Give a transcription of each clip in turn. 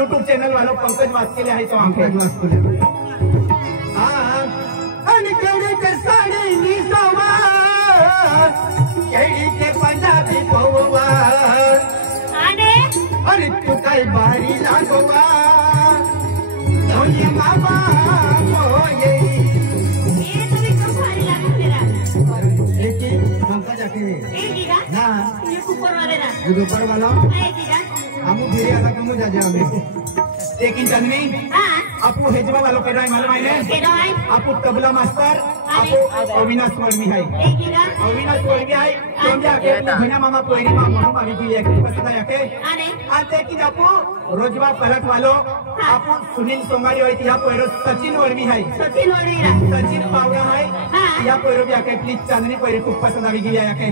YouTube channel वालो पंकज वास्केले आहे तो पंकज वास्केले आणि केळीचे साडी निसवा केळीचे पंजाबी पोवा आणि तू काय बारी लागवा दोन्ही मामा होये ये तुम्ही खूप भारी लागून गेला लेकी पंकज आके ना ये ऊपर वाले ना ऊपर वाला हमू धीरे आला कमु जा जा हमें लेकिन तन्वी हां आपू हेजवा वालों के मालूम है आपू तबला मास्टर आपू अविनाश वर्मी है अविनाश वर्मी है तुम जाके बिना मामा पोरी मां मनु मामी की एक पसंद है के आते कि आपू रोजवा पलट वालों आपू सुनील सोंगारी होती है पोरो सचिन वर्मी है सचिन पावरा है या पोरो भी आके प्लीज चांदनी पोरी खूप पसंद आवी की या के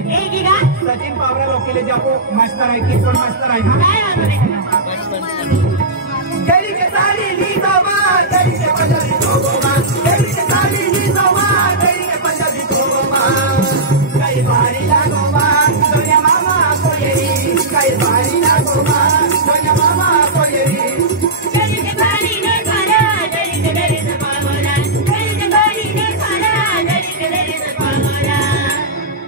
सचिन पावरा लोग के लिए जापू मास्टर है किशोर मास्टर है हां केरी के साड़ी ली सोमा केरी के पंजाबी सोमा केरी के साड़ी ली सोमा केरी के पंजाबी सोमा कई बारी लागोमा सोनिया मामा कोयरी कई बारी लागोमा सोनिया मामा कोयरी केरी के साड़ी ने खाना केरी के डरी से पामोला केरी के साड़ी ने खाना केरी के डरी से पामोला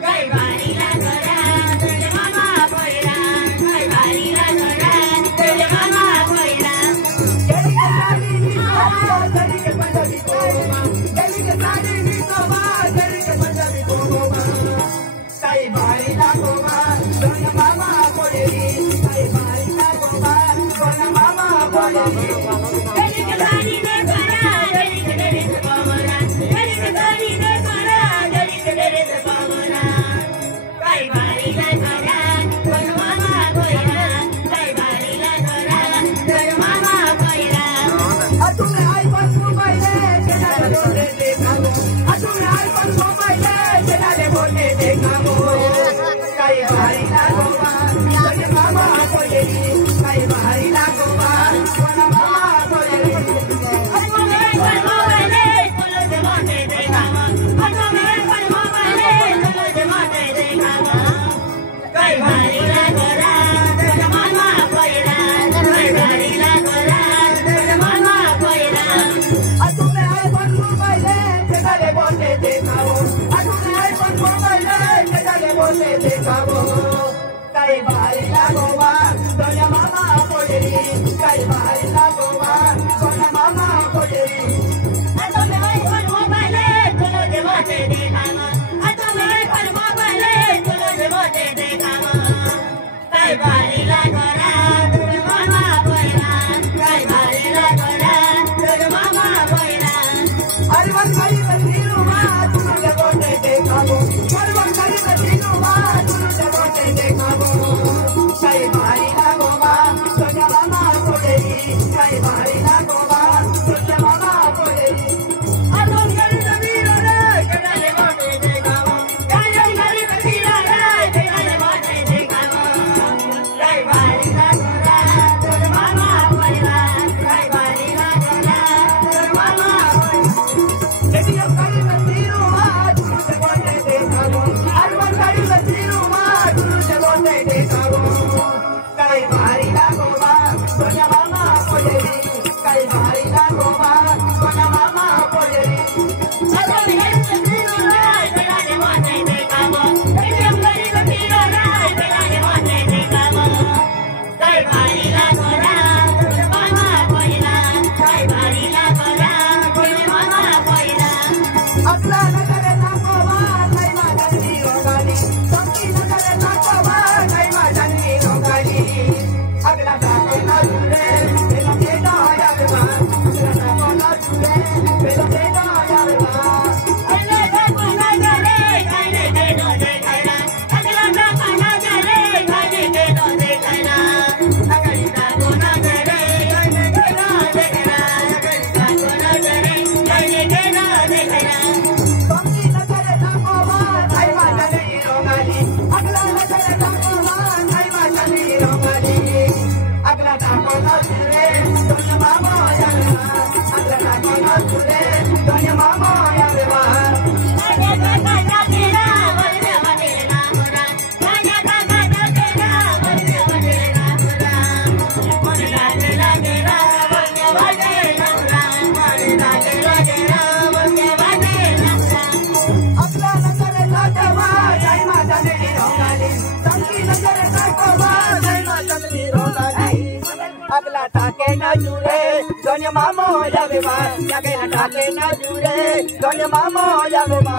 कई बारी लागोरा सोनिया मामा कोयरा कई बारी लागोरा सोनिया मामा कोयरा केरी के साड़ी ली सोमा केरी के पंजाबी सोमा केरी के साड़ी ली सोमा केरी के पंजाबी सोमा कई बारी लागोमा सोनिया मामा कोयरी कई बारी लागोमा सोनिया मामा कोयरी केरी के साड़ी ने खाना केरी के डरी से पामोला केरी के साड़ी ने खाना केरी के डरी से पामोला कई बारी लागोरा सोनिया मामा कोयरा कई बारी लागोरा सोनिया मामा कोयरा तुम्हें आईफोन मोबाइल चला ले बोले देखाओ तुम्हें आईफोन मोबाइल चला ले बोले देखाओ कई बारी लागोवा सोनिया मामा कोयरी कई बारी लागोवा सोनिया मामा कोयरी तुम्हें आईफोन मोबाइल चला ले बोले देखाओ तुम्हें आईफोन मोबाइल चला ले बोले देखाओ कई बारी लागोवा सोनिया मामा कोयरी कई बारी लागोवा सोनिया मामा कोयरी बारी लागोरा तुझे मामा कोयरा कई बारी लागोरा तुझे मामा कोयरा अरे वंगाई बंदीनो मा तुझे बोले देखाओ अरे वंगाई बंदीनो मा तुझे बोले देखाओ कई बारी लागोवा सोनिया मामा कोयरी कई बारी लागोवा सोनिया मामा लागला ठाके न जुरे दोन मामो जावे मा लागला ठाके न जुरे दोन मामो जावे मा